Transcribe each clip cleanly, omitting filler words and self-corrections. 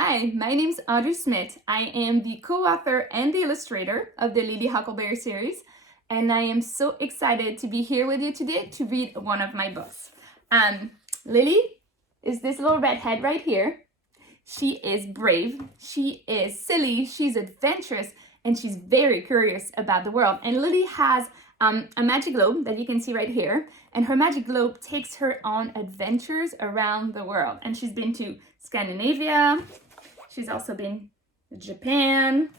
Hi, my name's Audrey Smit. I am the co-author and the illustrator of the Lily Huckleberry series, and I am so excited to be here with you today to read one of my books. Lily is this little redhead right here. She is brave, she is silly, she's adventurous, and she's very curious about the world. And Lily has a magic globe that you can see right here, and her magic globe takes her on adventures around the world. And she's been to Scandinavia, she's also been to Japan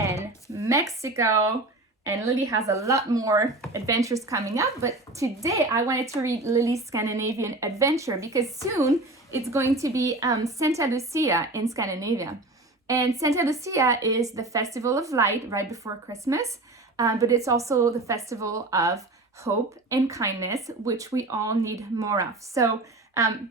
and Mexico, and Lily has a lot more adventures coming up. But today I wanted to read Lily's Scandinavian adventure because soon it's going to be Santa Lucia in Scandinavia. And Santa Lucia is the festival of light right before Christmas, but it's also the festival of hope and kindness, which we all need more of. So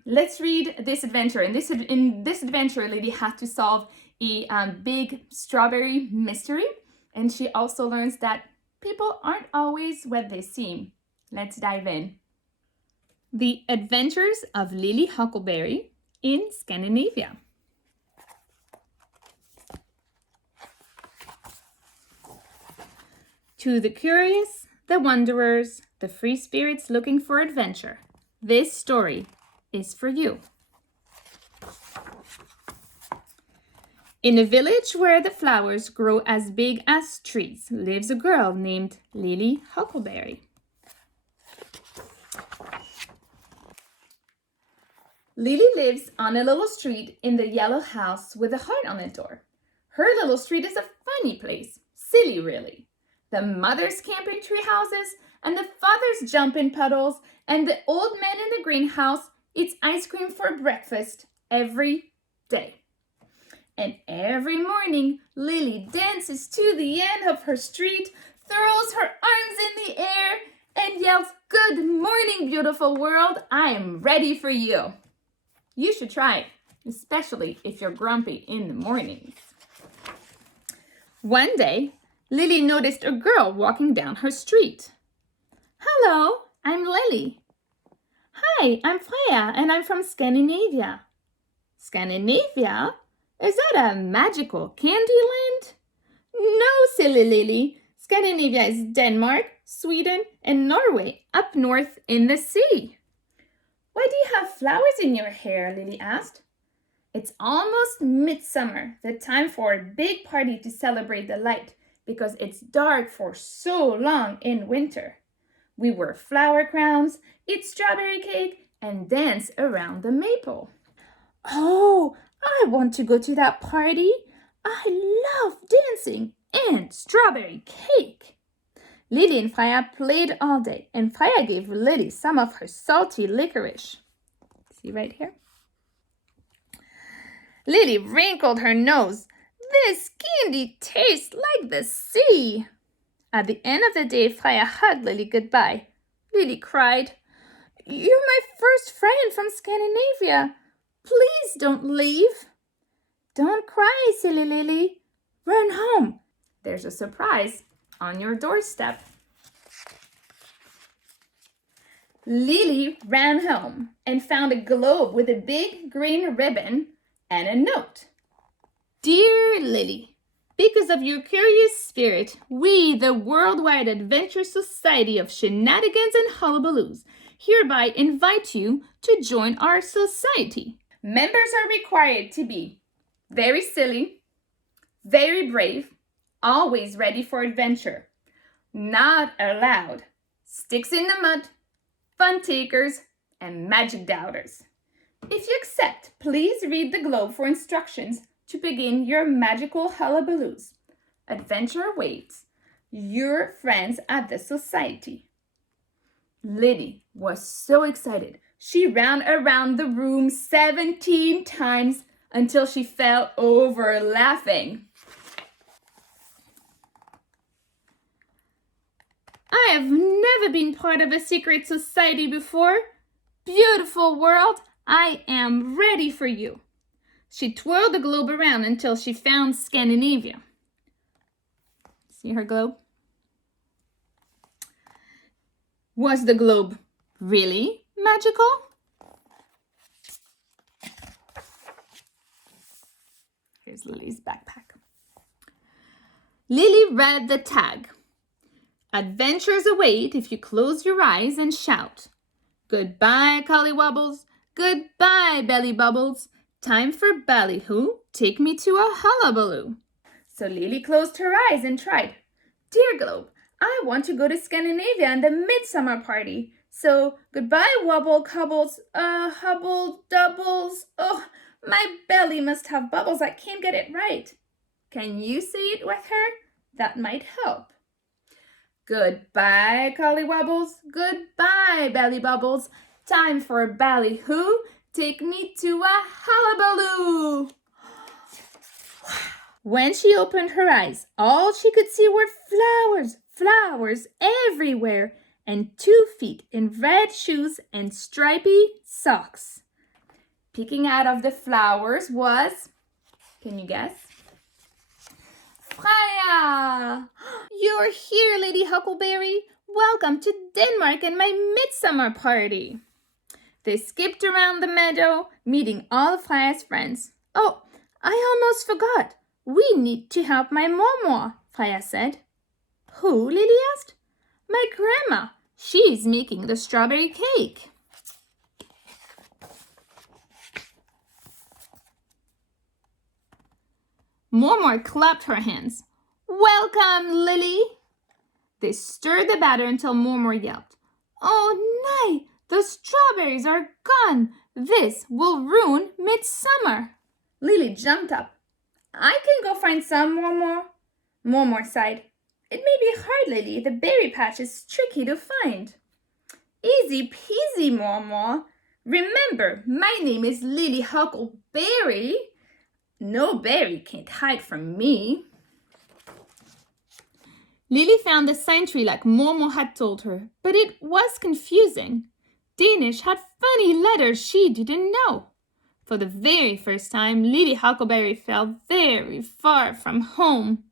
let's read this adventure. In this adventure, Lily has to solve a big strawberry mystery, and she also learns that people aren't always what they seem. Let's dive in. The Adventures of Lily Huckleberry in Scandinavia. To the curious, the wanderers, the free spirits looking for adventure, this story is for you. In a village where the flowers grow as big as trees lives a girl named Lily Huckleberry. Lily lives on a little street in the yellow house with a heart on the door. Her little street is a funny place, silly really. The mothers camp in tree houses, and the fathers jump in puddles, and the old man in the greenhouse eats ice cream for breakfast every day. And every morning, Lily dances to the end of her street, throws her arms in the air, and yells, "Good morning, beautiful world. I am ready for you." You should try it, especially if you're grumpy in the mornings. One day, Lily noticed a girl walking down her street. "Hello, I'm Lily." "Hi, I'm Freya, and I'm from Scandinavia." "Scandinavia? Is that a magical candy land?" "No, silly Lily. Scandinavia is Denmark, Sweden, and Norway up north in the sea." "Why do you have flowers in your hair?" Lily asked. "It's almost midsummer, the time for a big party to celebrate the light, because it's dark for so long in winter. We wear flower crowns, eat strawberry cake, and dance around the maple." "Oh, I want to go to that party. I love dancing and strawberry cake." Lily and Freya played all day, and Freya gave Lily some of her salty licorice. See right here? Lily wrinkled her nose. "This candy tastes like the sea." At the end of the day, Freya hugged Lily goodbye. Lily cried, "You're my first friend from Scandinavia. Please don't leave." "Don't cry, silly Lily. Run home. There's a surprise on your doorstep." Lily ran home and found a globe with a big green ribbon and a note. "Dear Lily, because of your curious spirit, we, the Worldwide Adventure Society of Shenanigans and Hullabaloos, hereby invite you to join our society. Members are required to be very silly, very brave, always ready for adventure. Not allowed sticks in the mud, fun takers, and magic doubters. If you accept, please read the globe for instructions to begin your magical hullabaloos. Adventure awaits. Your friends at the society." Lily was so excited. She ran around the room 17 times until she fell over laughing. "I have never been part of a secret society before. Beautiful world, I am ready for you." She twirled the globe around until she found Scandinavia. See her globe? Was the globe really magical? Here's Lily's backpack. Lily read the tag. Adventures await if you close your eyes and shout. Goodbye, Collywobbles. Goodbye, Belly Bubbles. Time for ballyhoo. Take me to a hullabaloo. So Lily closed her eyes and tried. Dear Globe, I want to go to Scandinavia and the midsummer party. So goodbye, Wobble Cobbles. Hubble Doubles. Oh, my belly must have bubbles. I can't get it right. Can you say it with her? That might help. Goodbye, Collywobbles. Goodbye, Belly Bubbles. Time for ballyhoo. Take me to a hullabaloo. When she opened her eyes, all she could see were flowers, flowers everywhere, and 2 feet in red shoes and stripy socks. Peeking out of the flowers was, can you guess? Freya! You're here, Lady Huckleberry. Welcome to Denmark and my midsummer party. They skipped around the meadow, meeting all of Freya's friends. Oh, I almost forgot. We need to help my Mormor, Freya said. Who? Lily asked. My grandma. She's making the strawberry cake. Mormor clapped her hands. Welcome, Lily. They stirred the batter until Mormor yelped. Oh, nay, the strawberries are gone. This will ruin midsummer. Lily jumped up. I can go find some, Mormor. Mormor sighed. It may be hard, Lily. The berry patch is tricky to find. Easy peasy, Mormor. Remember, my name is Lily Huckleberry. No berry can't hide from me. Lily found the sign tree like Mormor had told her, but it was confusing. Danish had funny letters she didn't know. For the very first time, Lily Huckleberry felt very far from home.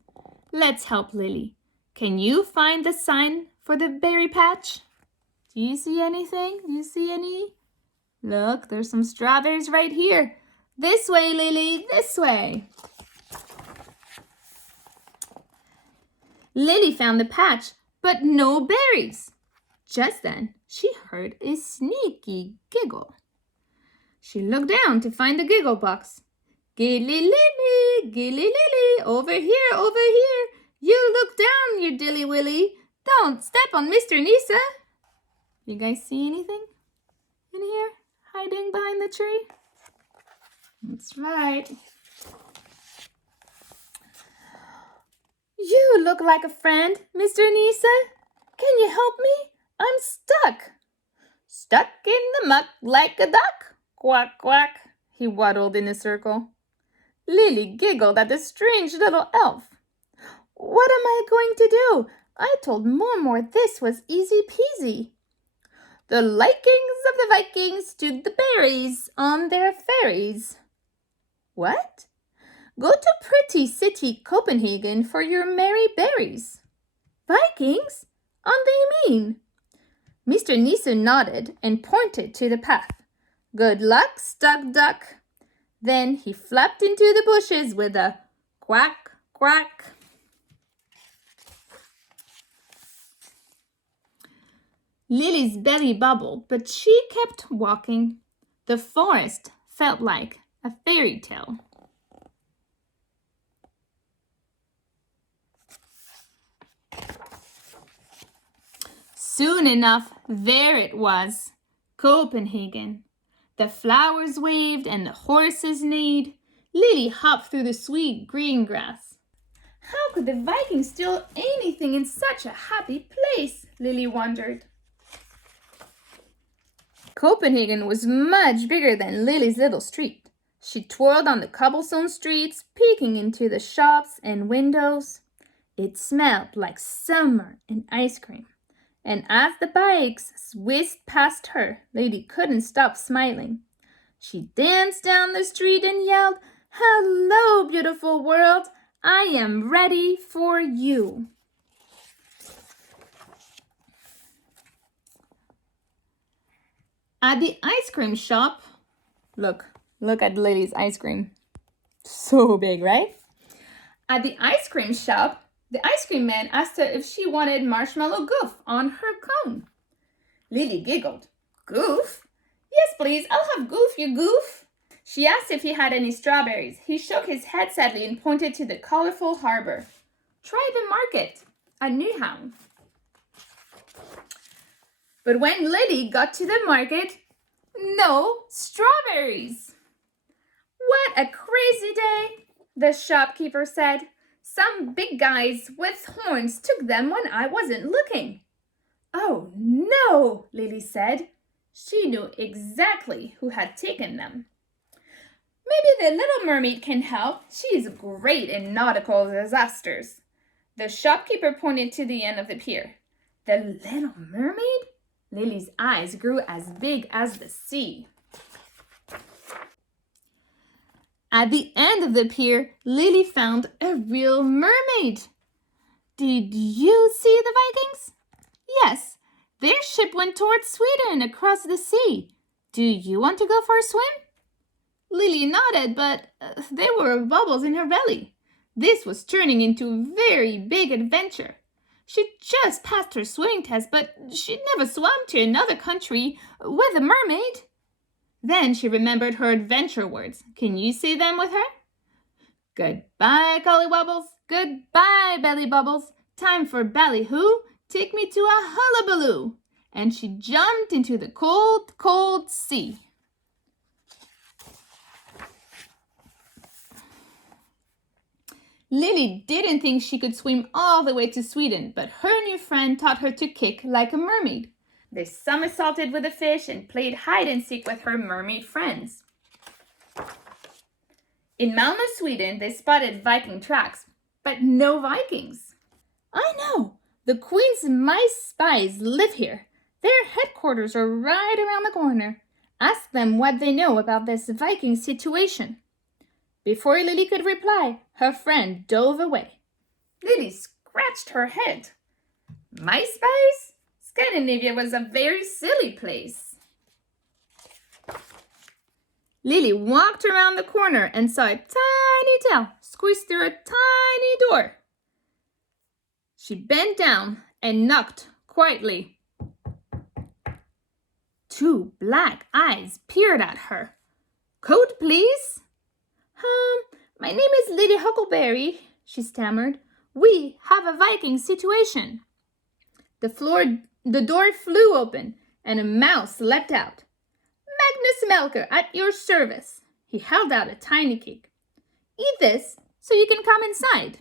Let's help Lily. Can you find the sign for the berry patch? Do you see anything? Do you see any? Look, there's some strawberries right here. This way, Lily, this way. Lily found the patch, but no berries. Just then, she heard a sneaky giggle. She looked down to find the giggle box. Gilly Lily, over here, over here. You look down, you dilly willy. Don't step on Mr. Nisa. You guys see anything in here hiding behind the tree? That's right. You look like a friend, Mr. Nisa. Can you help me? I'm stuck. Stuck in the muck like a duck. Quack, quack. He waddled in a circle. Lily giggled at the strange little elf. What am I going to do? I told Mormor this was easy peasy. The likings of the Vikings stood the berries on their ferries. What? Go to pretty city Copenhagen for your merry berries. Vikings? On they mean? Mr. Nisa nodded and pointed to the path. Good luck, stuck duck. Then he flapped into the bushes with a quack, quack. Lily's belly bubbled, but she kept walking. The forest felt like a fairy tale. Soon enough, there it was, Copenhagen. The flowers waved and the horses neighed. Lily hopped through the sweet green grass. How could the Vikings steal anything in such a happy place? Lily wondered. Copenhagen was much bigger than Lily's little street. She twirled on the cobblestone streets, peeking into the shops and windows. It smelled like summer and ice cream. And as the bikes whizzed past her, Lily couldn't stop smiling. She danced down the street and yelled, Hello, beautiful world! I am ready for you. At the ice cream shop, look at Lily's ice cream. So big, right? At the ice cream shop, the ice cream man asked her if she wanted marshmallow goof on her cone. Lily giggled. Goof? Yes, please, I'll have goof, you goof. She asked if he had any strawberries. He shook his head sadly and pointed to the colorful harbor. Try the market at Newtown. But when Lily got to the market, no strawberries. What a crazy day, the shopkeeper said. Some big guys with horns took them when I wasn't looking. Oh no, Lily said. She knew exactly who had taken them. Maybe the little mermaid can help. She is great in nautical disasters. The shopkeeper pointed to the end of the pier. The little mermaid? Lily's eyes grew as big as the sea. At the end of the pier, Lily found a real mermaid. Did you see the Vikings? Yes, their ship went towards Sweden across the sea. Do you want to go for a swim? Lily nodded, but there were bubbles in her belly. This was turning into a very big adventure. She'd just passed her swimming test, but she'd never swum to another country with a mermaid. Then she remembered her adventure words. Can you say them with her? Goodbye, collywobbles. Goodbye, belly bubbles. Time for ballyhoo. Take me to a hullabaloo. And she jumped into the cold, cold sea. Lily didn't think she could swim all the way to Sweden, but her new friend taught her to kick like a mermaid. They somersaulted with the fish and played hide and seek with her mermaid friends. In Malmö, Sweden, they spotted Viking tracks, but no Vikings. I know! The Queen's mice spies live here. Their headquarters are right around the corner. Ask them what they know about this Viking situation. Before Lily could reply, her friend dove away. Lily scratched her head. My spies? Scandinavia was a very silly place. Lily walked around the corner and saw a tiny tail squeeze through a tiny door. She bent down and knocked quietly. Two black eyes peered at her. Code, please? My name is Lily Huckleberry, she stammered. We have a Viking situation. The door flew open and a mouse leapt out. Magnus Melker, at your service. He held out a tiny cake. Eat this so you can come inside.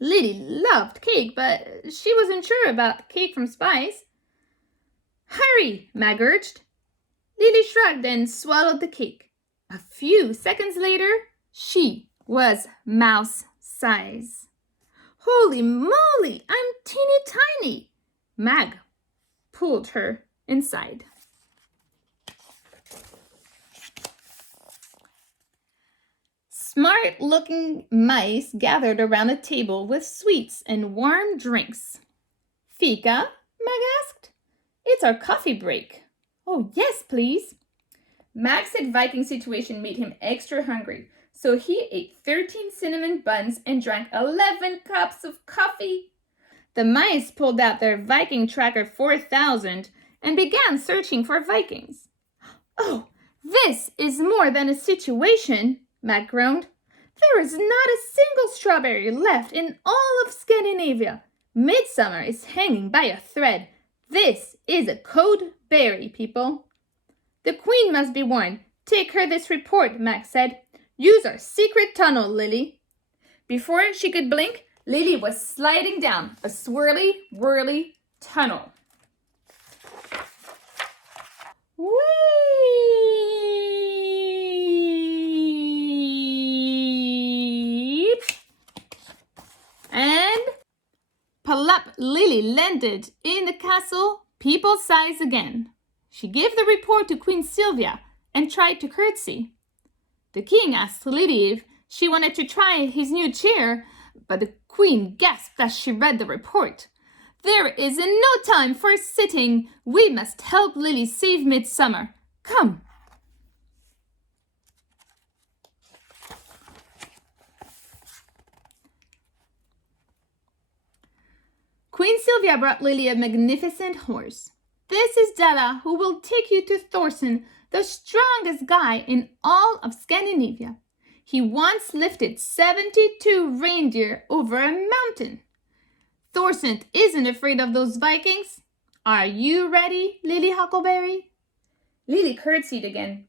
Lily loved cake, but she wasn't sure about cake from spies. Hurry, Mag urged. Lily shrugged and swallowed the cake. A few seconds later, she was mouse size. Holy moly, I'm teeny tiny. Mag pulled her inside. Smart-looking mice gathered around a table with sweets and warm drinks. Fika? Mag asked. It's our coffee break. Oh, yes, please. Mag said Viking situation made him extra hungry, so he ate 13 cinnamon buns and drank 11 cups of coffee. The mice pulled out their Viking Tracker 4000 and began searching for Vikings. Oh, this is more than a situation, Mag groaned. There is not a single strawberry left in all of Scandinavia. Midsummer is hanging by a thread. This is a code berry, people. The Queen must be warned. Take her this report, Max said. Use our secret tunnel, Lily. Before she could blink, Lily was sliding down a swirly, whirly tunnel. Whee! And plop, Lily landed in the castle, people's size again. She gave the report to Queen Sylvia and tried to curtsy. The king asked Lily if she wanted to try his new chair, but the queen gasped as she read the report. There is no time for sitting. We must help Lily save Midsummer. Come. Queen Sylvia brought Lily a magnificent horse. This is Della, who will take you to Thorsten, the strongest guy in all of Scandinavia. He once lifted 72 reindeer over a mountain. Thorsten isn't afraid of those Vikings. Are you ready, Lily Huckleberry? Lily curtsied again.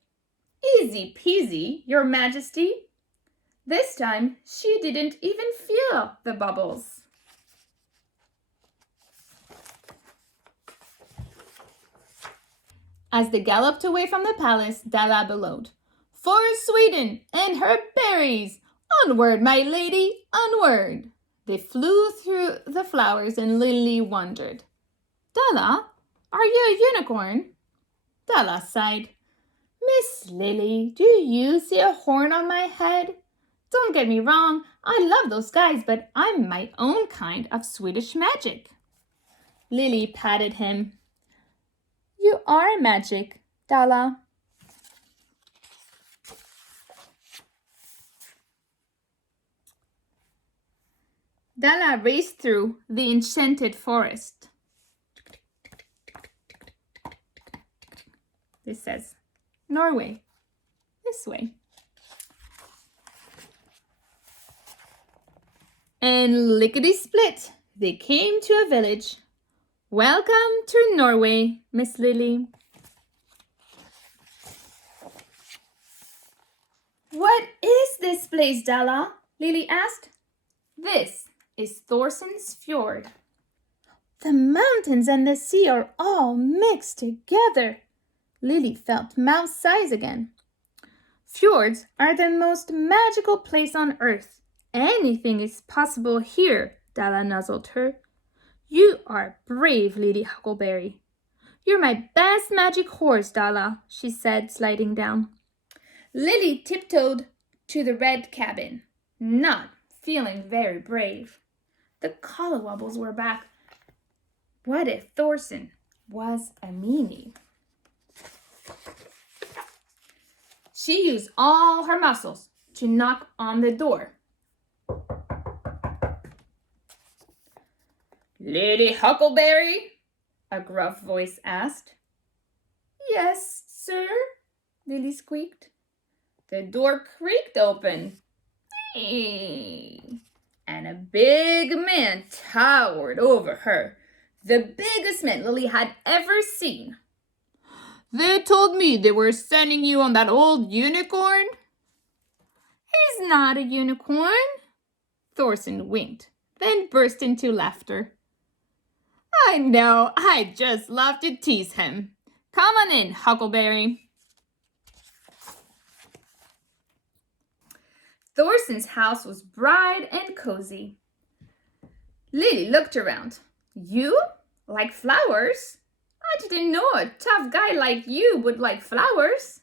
Easy peasy, Your Majesty. This time, she didn't even feel the bubbles. As they galloped away from the palace, Della bellowed, "For Sweden and her berries! Onward, my lady, onward!" They flew through the flowers and Lily wondered, "Della, are you a unicorn?" Della sighed. "Miss Lily, do you see a horn on my head? Don't get me wrong, I love those guys, but I'm my own kind of Swedish magic." Lily patted him. "You are magic, Della." Della raced through the Enchanted Forest. This says, Norway, this way. And lickety-split, they came to a village. "Welcome to Norway, Miss Lily." "What is this place, Della?" Lily asked. "This is Thorsten's fjord." "The mountains and the sea are all mixed together." Lily felt mouse size again. "Fjords are the most magical place on earth. Anything is possible here," Della nuzzled her. "You are brave, Lily Huckleberry." "You're my best magic horse, Della," she said, sliding down. Lily tiptoed to the red cabin, not feeling very brave. The collywobbles were back. What if Thorsten was a meanie? She used all her muscles to knock on the door. "Lily Huckleberry?" a gruff voice asked. "Yes, sir," Lily squeaked. The door creaked open. And a big man towered over her, the biggest man Lily had ever seen. "They told me they were sending you on that old unicorn." "He's not a unicorn." Thorsten winked, then burst into laughter. "I know, I just love to tease him. Come on in, Huckleberry." Thorsten's house was bright and cozy. Lily looked around. "You like flowers? I didn't know a tough guy like you would like flowers."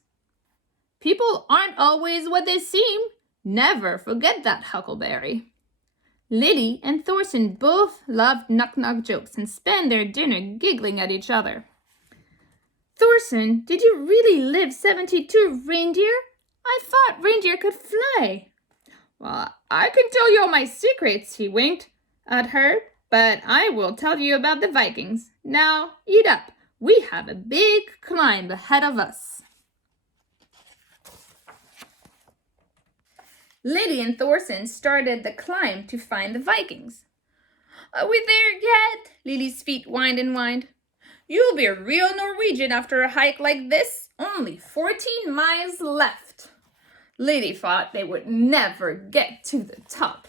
"People aren't always what they seem. Never forget that, Huckleberry." Lily and Thorsten both loved knock-knock jokes and spent their dinner giggling at each other. "Thorsten, did you really live 72 reindeer? I thought reindeer could fly." "Well, I can tell you all my secrets," he winked at her, "but I will tell you about the Vikings. Now, eat up. We have a big climb ahead of us." Lily and Thorsten started the climb to find the Vikings. "Are we there yet?" Lily's feet whined and whined. "You'll be a real Norwegian after a hike like this. Only 14 miles left." Lily thought they would never get to the top.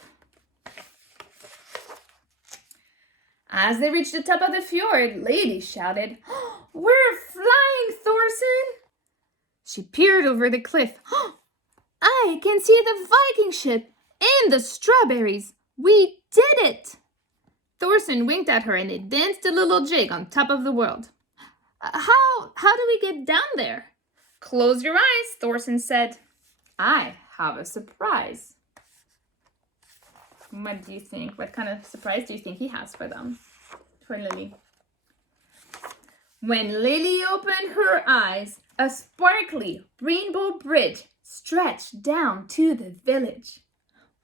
As they reached the top of the fjord, Lily shouted, "We're flying, Thorsten!" She peered over the cliff. "I can see the Viking ship and the strawberries. We did it!" Thorsten winked at her and they danced a little jig on top of the world. How do we get down there?" "Close your eyes," Thorsten said. "I have a surprise." What do you think? What kind of surprise do you think he has for them? For Lily. When Lily opened her eyes, a sparkly rainbow bridge stretched down to the village.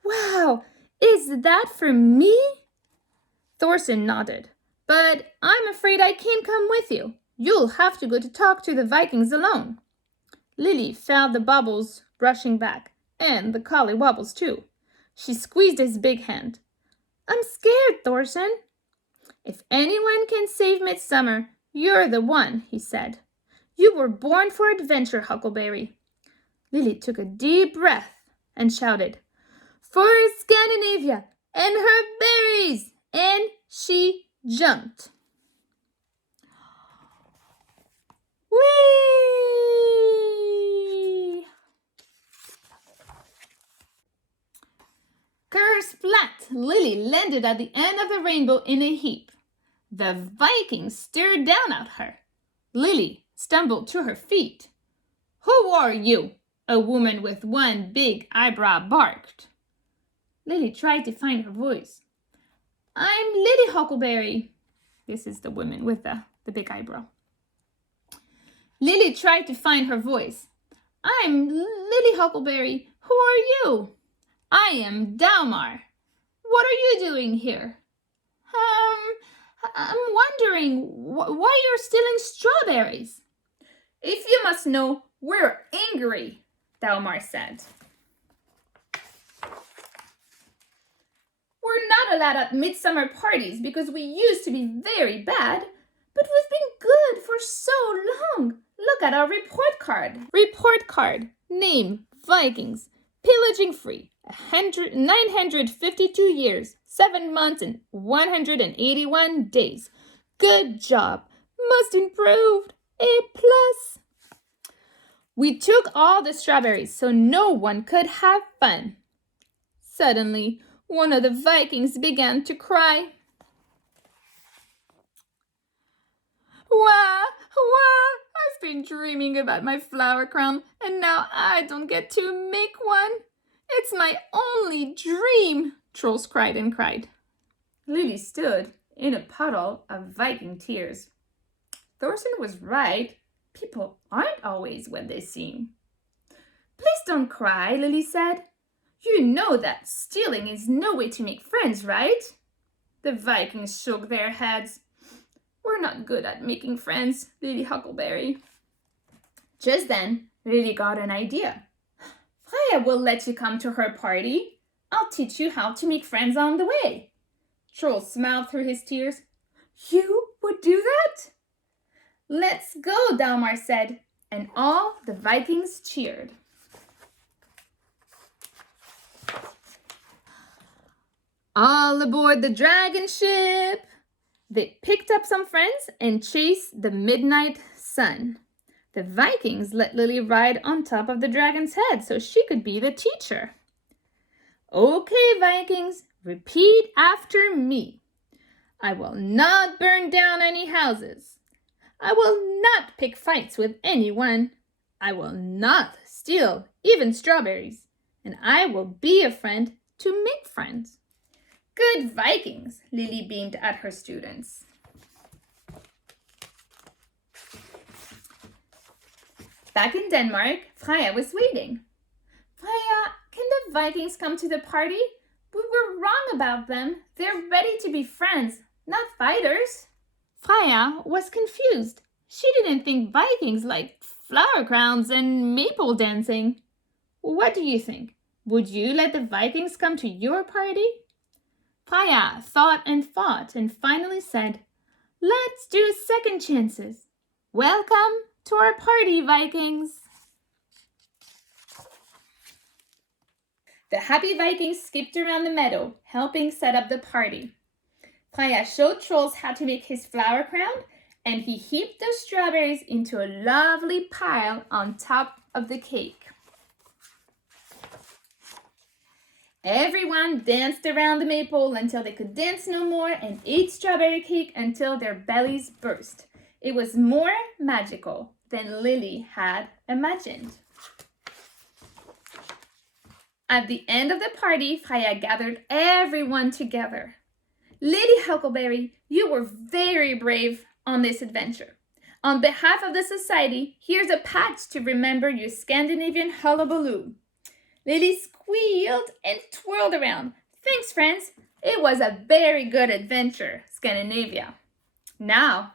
"Wow, is that for me?" Thorsten nodded. But I'm afraid I can't come with you. You'll have to go to talk to the Vikings alone. Lily felt the bubbles rushing back, and the collie wobbles too. She squeezed his big hand. I'm scared, Thorsten. If anyone can save Midsummer, you're the one, he said. You were born for adventure, Huckleberry. Lily took a deep breath and shouted, For Scandinavia and her berries! And she jumped. Whee! Kersplat! Lily landed at the end of the rainbow in a heap. The Vikings stared down at her. Lily stumbled to her feet. Who are you? A woman with one big eyebrow barked. Lily tried to find her voice. I'm Lily Huckleberry. This is the woman with the big eyebrow. Lily tried to find her voice. I'm Lily Huckleberry. Who are you? I am Dalmar. What are you doing here? I'm wondering why you're stealing strawberries. If you must know, we're angry, Dalmar said. We're not allowed at midsummer parties because we used to be very bad, but we've been good for so long. Look at our report card. Report card. Name, Vikings. Pillaging free. 952 years, 7 months, and 181 days. Good job. Most improved. A+. We took all the strawberries so no one could have fun. Suddenly, one of the Vikings began to cry. Wah, I've been dreaming about my flower crown, and now I don't get to make one. It's my only dream, Trolls cried and cried. Lily stood in a puddle of Viking tears. Thorsten was right. People aren't always what they seem. Please don't cry, Lily said. You know that stealing is no way to make friends, right? The Vikings shook their heads. We're not good at making friends, Lily Huckleberry. Just then, Lily got an idea. Freya will let you come to her party. I'll teach you how to make friends on the way. Troll smiled through his tears. You would do that? Let's go, Dalmar said, and all the Vikings cheered. All aboard the dragon ship! They picked up some friends and chased the midnight sun. The Vikings let Lily ride on top of the dragon's head so she could be the teacher. Okay, Vikings, repeat after me. I will not burn down any houses. I will not pick fights with anyone. I will not steal even strawberries. And I will be a friend to make friends. Good Vikings, Lily beamed at her students. Back in Denmark, Freya was waiting. Freya, can the Vikings come to the party? We were wrong about them. They're ready to be friends, not fighters. Freya was confused. She didn't think Vikings liked flower crowns and maple dancing. What do you think? Would you let the Vikings come to your party? Freya thought and finally said, Let's do second chances. Welcome to our party, Vikings. The happy Vikings skipped around the meadow, helping set up the party. Freya showed Trolls how to make his flower crown, and he heaped the strawberries into a lovely pile on top of the cake. Everyone danced around the maple until they could dance no more and ate strawberry cake until their bellies burst. It was more magical than Lily had imagined. At the end of the party, Freya gathered everyone together. Lily Huckleberry, you were very brave on this adventure. On behalf of the society, here's a patch to remember your Scandinavian hullabaloo. Lily squealed and twirled around. Thanks, friends. It was a very good adventure, Scandinavia. Now,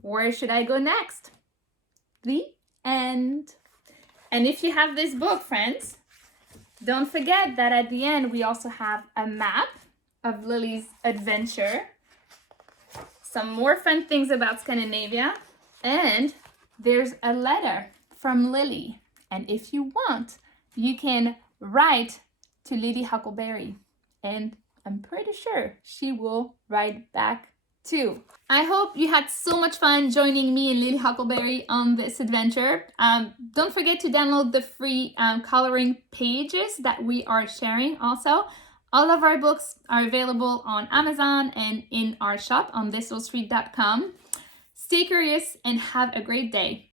where should I go next? The end. And if you have this book, friends, don't forget that at the end we also have a map of Lily's adventure, some more fun things about Scandinavia, and there's a letter from Lily. And if you want, you can write to Lily Huckleberry, and I'm pretty sure she will write back too. I hope you had so much fun joining me and Lily Huckleberry on this adventure. Don't forget to download the free coloring pages that we are sharing also. All of our books are available on Amazon and in our shop on thisillstreet.com. Stay curious and have a great day.